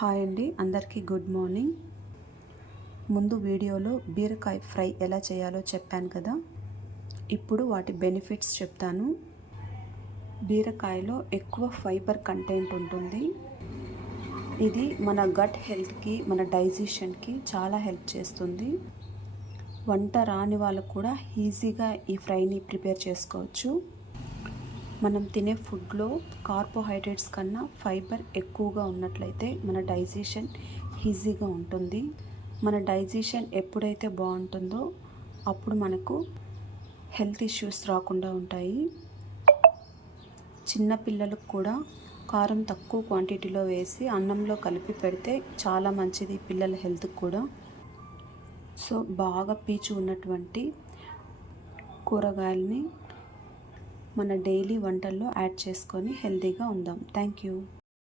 Hi అండి, అందరికీ good morning. ముందు వీడియోలో బీరకాయ ఫ్రై ఎలా చేయాలో చెప్పాను కదా. ఇప్పుడు వాటి బెనిఫిట్స్ చెప్తాను. బీరకాయలో ఎక్కువ ఫైబర్ కంటెంట్ ఉంటుంది. ఇది మన గట్ హెల్త్కి, మన డైజెషన్కి చాలా హెల్ప్ చేస్తుంది. వంట రాని వాళ్ళు కూడా ఈజీగా ఈ ఫ్రైని ప్రిపేర్ చేసుకోవచ్చు. మనం తినే ఫుడ్లో కార్బోహైడ్రేట్స్ కన్నా ఫైబర్ ఎక్కువగా ఉన్నట్లయితే మన డైజెషన్ ఈజీగా ఉంటుంది. మన డైజెషన్ ఎప్పుడైతే బాగుంటుందో అప్పుడు మనకు హెల్త్ ఇష్యూస్ రాకుండా ఉంటాయి. చిన్నపిల్లలకు కూడా కారం తక్కువ క్వాంటిటీలో వేసి అన్నంలో కలిపి పెడితే చాలా మంచిది పిల్లల హెల్త్కి కూడా. సో బాగా పీచు ఉన్నటువంటి కూరగాయలని మన డైలీ వంటల్లో యాడ్ చేసుకొని హెల్తీగా ఉందాం. Thank you.